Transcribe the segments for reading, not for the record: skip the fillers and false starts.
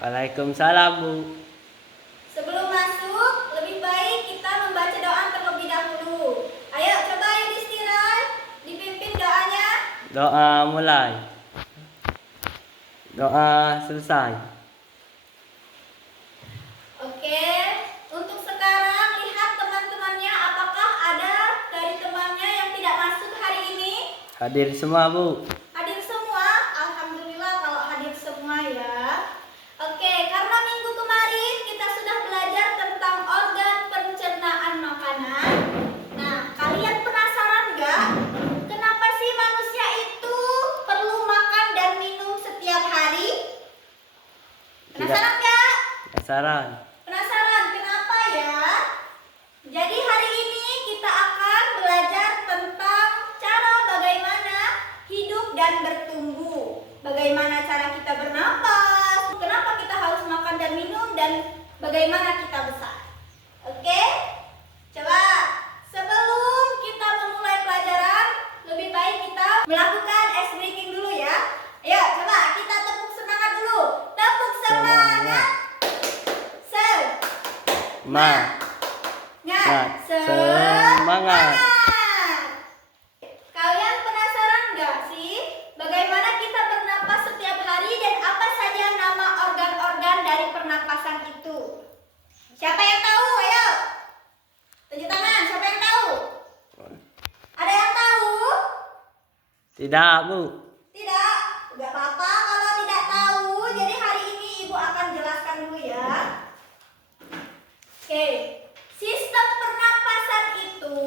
Waalaikumsalam, Bu. Sebelum masuk, lebih baik kita membaca doa terlebih dahulu. Ayo, coba Yudhistira, dipimpin doanya. Doa mulai. Doa selesai. Oke, untuk sekarang lihat teman-temannya, apakah ada dari temannya yang tidak masuk hari ini? Hadir semua, Bu. Hadir semua? Alhamdulillah kalau hadir semua ya. Oke, karena minggu kemarin kita sudah belajar tentang organ pencernaan makanan. Nah, kalian penasaran nggak? Kenapa sih manusia itu perlu makan dan minum setiap hari? Penasaran nggak? Penasaran. Penasaran kenapa ya? Jadi hari ini kita akan belajar tentang cara bagaimana hidup dan bertumbuh. Bagaimana cara kita bernapas, kenapa kita harus makan dan minum, dan bagaimana kita besar. Oke? Coba sebelum kita memulai pelajaran, lebih baik kita melakukan ice breaking dulu ya. Ayo coba kita tepuk semangat dulu. Tepuk semangat. Semangat. Kalian penasaran nggak sih bagaimana kita bernapas setiap hari dan apa saja nama organ-organ dari pernapasan itu? Siapa yang tahu? Ayo. Tunjuk tangan, siapa yang tahu? Ada yang tahu? Tidak, Bu. Tidak? Nggak apa-apa kalau tidak tahu. Jadi hari ini Ibu akan jelaskan dulu ya. Oke. Sistem pernapasan itu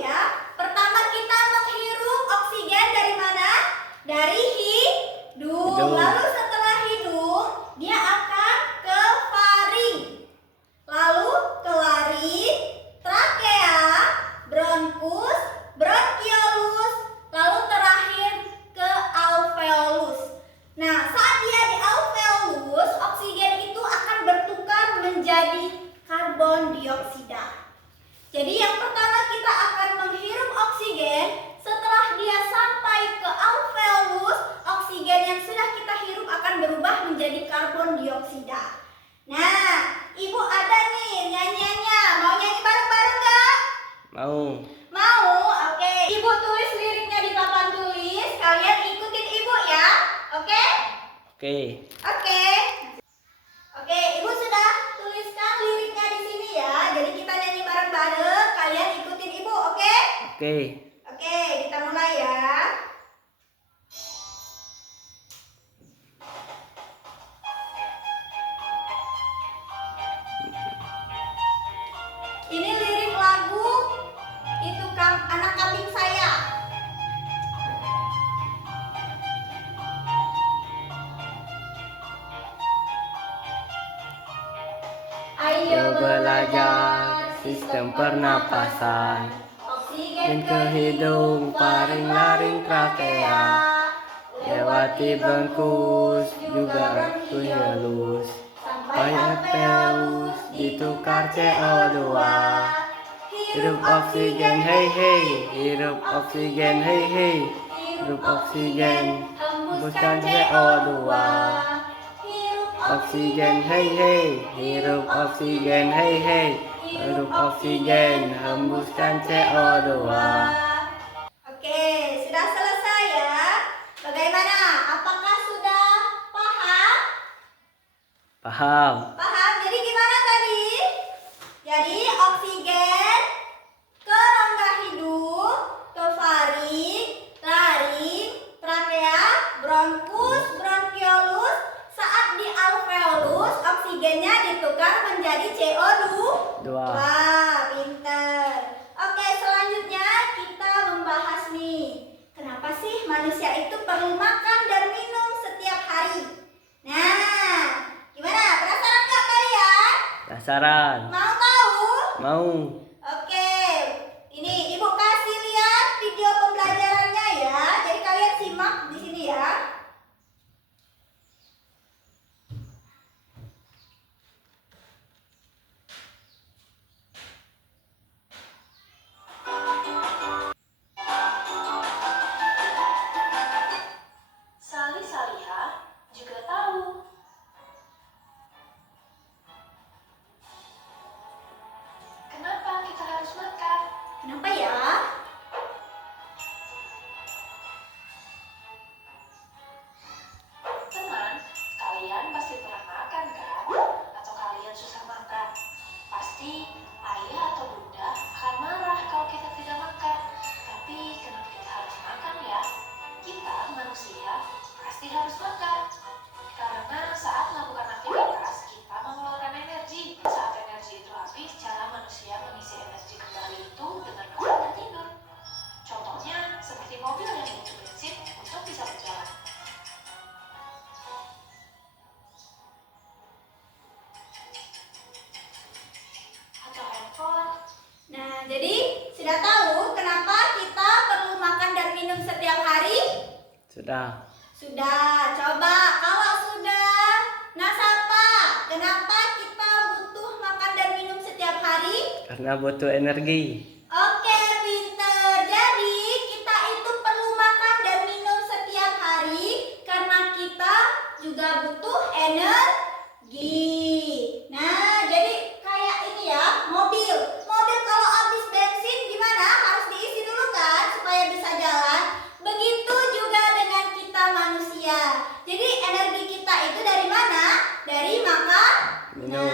ya, pertama kita menghirup oksigen dari mana? Dari hidung. Lalu setelah hidung, dia akan ke faring. Lalu ke laring, trakea, bronkus, bronkiolus, lalu terakhir ke alveolus. Nah, saat dia di alveolus, oksigen itu akan bertukar menjadi karbon dioksida. Jadi yang pertama kita akan menghirup oksigen. Setelah dia sampai ke alveolus, oksigen yang sudah kita hirup akan berubah menjadi karbon dioksida. Nah, Ibu ada nih nyanyiannya. Mau nyanyi bareng-bareng gak? Mau. Mau? Oke. Ibu tulis liriknya di papan tulis. Kalian ikutin Ibu ya. Oke? Oke. Oke. Oke, Ibu sudah tuliskan liriknya di sini ya. Jadi kita nyanyi bareng-bareng. Kalian ikutin Ibu, oke? Oke. Oke, kita mulai ya. Ini lirik lagu Itu Anak Kambing Saya. Ayo belajar sistem pernapasan. Oksigen ke hidung, faring, laring, trakea, lewati bronkus, juga bronkiolus, sampai alveolus, ditukar CO2. Hirup oksigen, hei hei, hirup oksigen, hei hei, hirup oksigen, hembuskan CO2. Oksigen, hei hei, hirup oksigen, hei hei, hirup oksigen, hembuskan CO2. Oke, sudah selesai ya. Bagaimana? Apakah sudah paham? Paham. Paham? Jadi gimana tadi? Jadi oksigen ke rongga hidung, ke faring, laring, trakea, bronkus, bronkiolus. Saat di alveolus, oksigennya ditukar menjadi CO2. Wah, pinter. Oke, selanjutnya kita membahas nih. Kenapa sih manusia itu perlu makan dan minum setiap hari? Nah, gimana? Penasaran nggak kalian? Penasaran. Mau tahu? Mau. Oke, ini Ibu kasih lihat video pembelajarannya ya. Jadi kalian simak di sini ya. Salih Salihah juga tahu jadi sudah tahu kenapa kita perlu makan dan minum setiap hari? Sudah. Sudah. Coba kalau sudah, nah siapa? Kenapa kita butuh makan dan minum setiap hari? Karena butuh energi. Oke, pinter. Jadi kita itu perlu makan dan minum setiap hari karena kita juga butuh energi. Nah, jadi kayak ini ya, mobil. Mobil kalau habis bensin gimana? Harus diisi dulu kan supaya bisa jalan. Begitu juga dengan kita manusia. Jadi energi kita itu dari mana? Dari makan, Minum.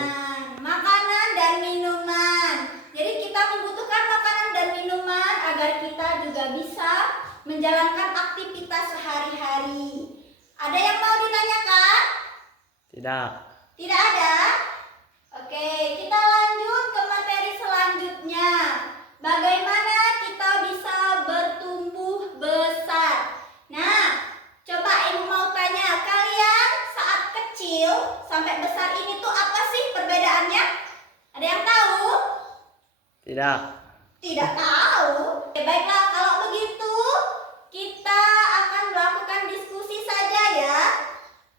makanan dan minuman. Jadi kita membutuhkan makanan dan minuman agar kita juga bisa menjalankan aktivitas sehari-hari. Ada yang mau ditanyakan? Tidak. Tidak ada? Oke, kita lanjut ke materi selanjutnya. Bagaimana kita bisa bertumbuh besar? Nah, coba ibu mau tanya, kalian saat kecil sampai besar ini tuh apa sih perbedaannya? Ada yang tahu? Tidak. Tidak tahu. Oke, baiklah, kalau begitu kita akan melakukan diskusi saja ya.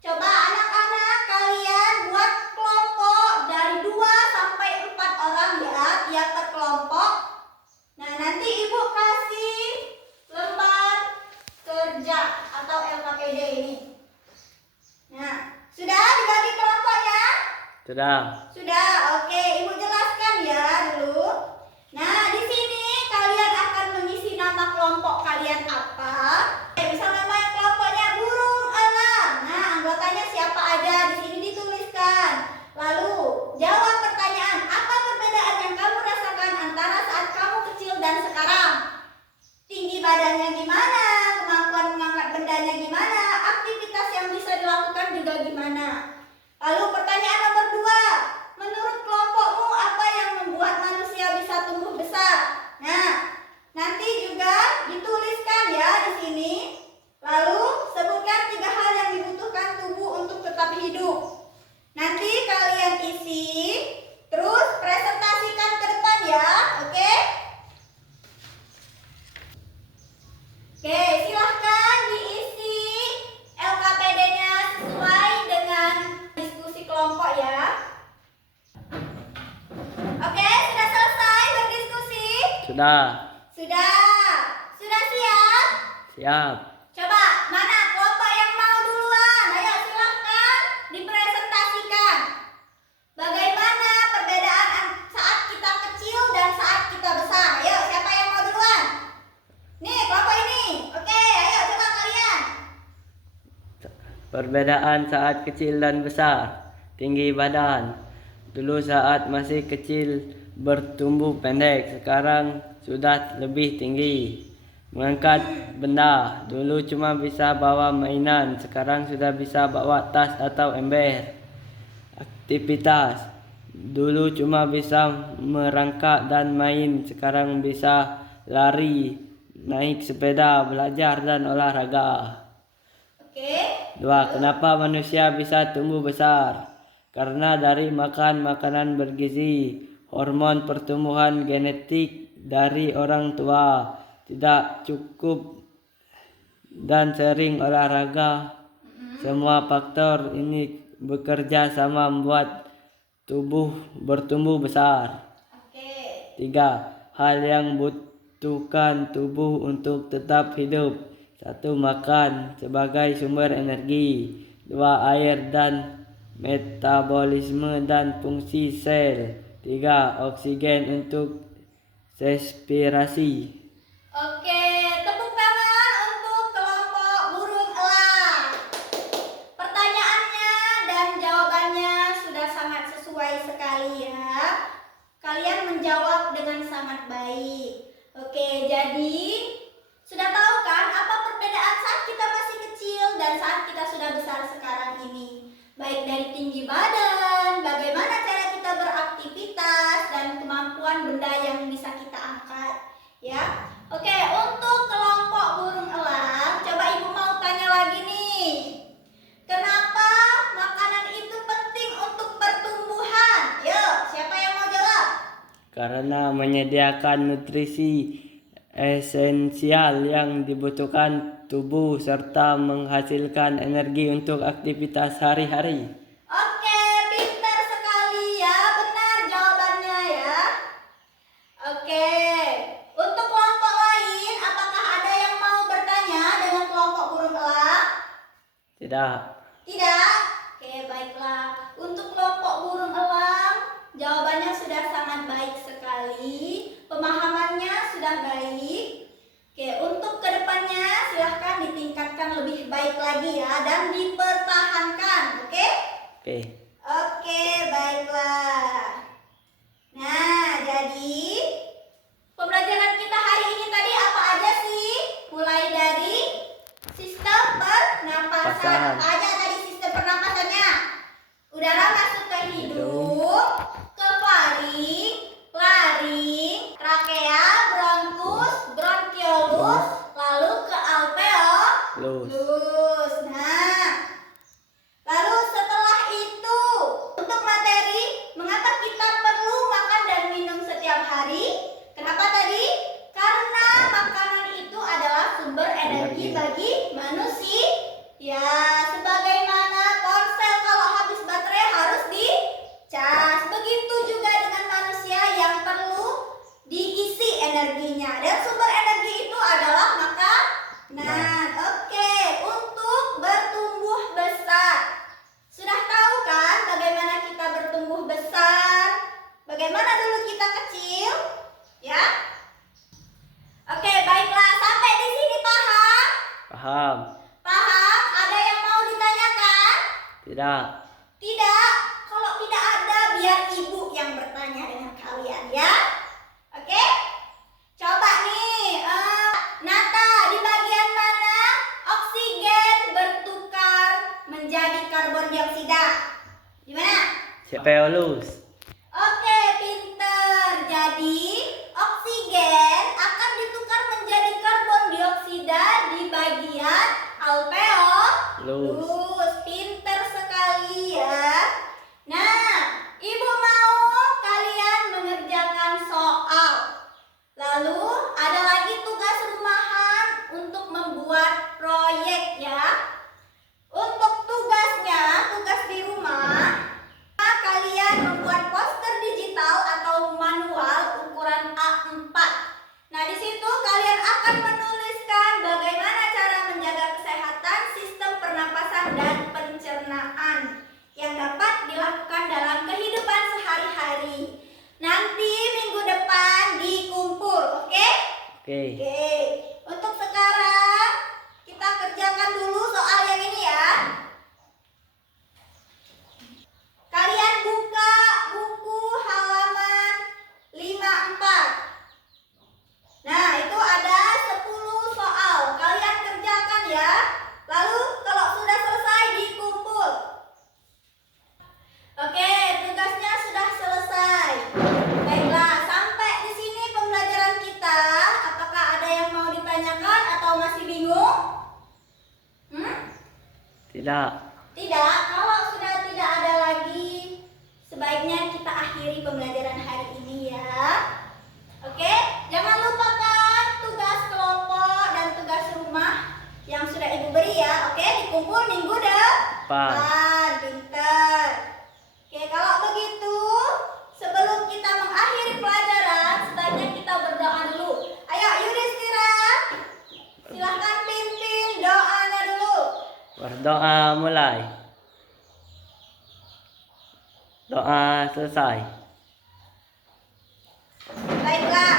Coba anak-anak kalian buat kelompok dari 2 sampai 4 orang ya, tiap per kelompok. Nah, nanti ibu kasih lembar kerja atau LKPD ini. Nah, sudah dibagi kelompoknya? Sudah. Sudah, oke. Ibu jelaskan ya dulu. Nah, di sini kalian akan mengisi nama kelompok kalian apa? Misal namanya kelompoknya burung elang. Nah, anggotanya siapa aja di sini dituliskan. Lalu jawab pertanyaan, apa perbedaan yang kamu rasakan antara saat kamu kecil dan sekarang? Tinggi badannya gimana? Kemampuan mengangkat bendanya gimana? Aktivitas yang bisa dilakukan juga gimana? Lalu pertanyaan nomor 2, menurut kelompokmu apa yang membuat manusia bisa tumbuh besar? Nah, nanti juga dituliskan ya di sini. Lalu sebutkan 3 hal yang dibutuhkan tubuh untuk tetap hidup. Nanti kalian isi, terus presentasikan ke depan ya, oke? Oke, silahkan diisi LKPD-nya sesuai dengan diskusi kelompok ya. Oke, sudah selesai berdiskusi? Sudah. Sudah. Sudah siap? Siap. Coba, mana kelompok yang mau duluan? Ayo silahkan dipresentasikan. Bagaimana perbedaan saat kita kecil dan saat kita besar? Ayo, siapa yang mau duluan? Nih, kelompok ini. Oke, ayo coba kalian. Perbedaan saat kecil dan besar. Tinggi badan. Dulu saat masih kecil bertumbuh pendek, sekarang sudah lebih tinggi. Mengangkat benda. Dulu cuma bisa bawa mainan, sekarang sudah bisa bawa tas atau ember. Aktivitas. Dulu cuma bisa merangkak dan main, sekarang bisa lari, naik sepeda, belajar dan olahraga. Oke. 2. Kenapa manusia bisa tumbuh besar? Karena dari makan makanan bergizi, hormon pertumbuhan genetik dari orang tua, tidak cukup dan sering olahraga. Semua faktor ini bekerja sama membuat tubuh bertumbuh besar. Oke. 3. Hal yang butuhkan tubuh untuk tetap hidup. 1. Makan sebagai sumber energi. 2. Air dan metabolisme dan fungsi sel. 3. Oksigen untuk respirasi. Oke, tepuk tangan untuk kelompok burung elang. Pertanyaannya dan jawabannya sudah sangat sesuai sekali ya. Kalian menjawab dengan sangat baik. Oke, jadi sudah tahu kan apa perbedaan saat kita masih kecil dan saat kita sudah besar sekarang ini? Baik dari tinggi badan, bagaimana cara kita beraktivitas, dan kemampuan benda yang bisa kita angkat. Ya, oke, untuk kelompok burung elang, coba ibu mau tanya lagi nih. Kenapa makanan itu penting untuk pertumbuhan? Yuk, siapa yang mau jawab? karena menyediakan nutrisi esensial yang dibutuhkan tubuh serta menghasilkan energi untuk aktivitas sehari-hari. Oke, pintar sekali ya. Benar jawabannya ya. Oke. Untuk kelompok lain, apakah ada yang mau bertanya dengan kelompok burung elang? Tidak. Tidak? Oke, baiklah. Untuk kelompok burung elang, jawabannya sudah sangat baik sekali. Pemahamannya sudah baik. Oke, untuk kedepannya silahkan ditingkatkan lebih baik lagi ya dan dipertahankan. Oke? Oke. Oke, baiklah. Nah, jadi pembelajaran kita hari ini tadi apa aja sih? Mulai dari sistem pernapasan. Pasan. Apa aja tadi sistem pernapasannya? Udara masuk ke hidung, ke faring, laring, trakea, bronkus, bronkiolus, lalu ke alveolus. Nah, lalu setelah itu untuk materi, mengapa kita perlu makan dan minum setiap hari? Kenapa tadi? Karena makanan itu adalah sumber energi bagi manusia. Ya, sebagaimana ponsel kalau habis baterai harus dicas. Begitu juga dengan manusia yang perlu diisi energinya. Dan sumber energi itu adalah makanan. Oke, untuk bertumbuh besar. Sudah tahu kan bagaimana kita bertumbuh besar? Bagaimana dulu kita kecil? Ya? Oke, baiklah. Sampai di sini paham? Paham? Paham? Ada yang mau ditanyakan? Tidak. Tidak. Kalau tidak ada, biar ibu yang bertanya dengan kalian ya. Oke? Coba nih, Nata, di bagian mana oksigen bertukar menjadi karbon dioksida? Di mana? Alveolus. Oke, pinter. Jadi, oksigen akan ditukar menjadi karbon dioksida di bagian alveolus. Pinter sekali ya. Nah, ibu mau kalian mengerjakan soal. Lalu, ada lagi tugas rumahan untuk membuat proyek ya. Untuk tugasnya, tugas di rumah, kalian membuat poster digital atau manual ukuran A4. Nah, di situ kalian akan menuliskan bagaimana cara menjaga kesehatan sistem pernapasan dan pencernaan yang dapat dilakukan dalam kehidupan sehari-hari. Nanti minggu depan dikumpul, oke? Oke. Oke. Untuk sekarang kita kerjakan dulu soal yang ini ya. Kalian buka buku halaman 54. Nah, itu ada 10 soal. Kalian kerjakan ya. Lalu kalau sudah selesai dikumpul. Oke, tugasnya sudah selesai. Baiklah, sampai di sini pembelajaran kita. Apakah ada yang mau ditanyakan atau masih bingung? Tidak. Tidak, kalau sudah tidak ada lagi, sebaiknya kita akhiri pembelajaran hari ini ya. Oke, jangan lupakan tugas kelompok dan tugas rumah yang sudah ibu beri ya. Oke, dikumpul minggu depan. Pintar. Oke, kalau begitu, sebelum kita mengakhiri pelajaran, sebaiknya kita berdoa dulu. Ayo, Yudhistira, silahkan pimpin doanya dulu. Berdoa mulai. Doa selesai. Baiklah,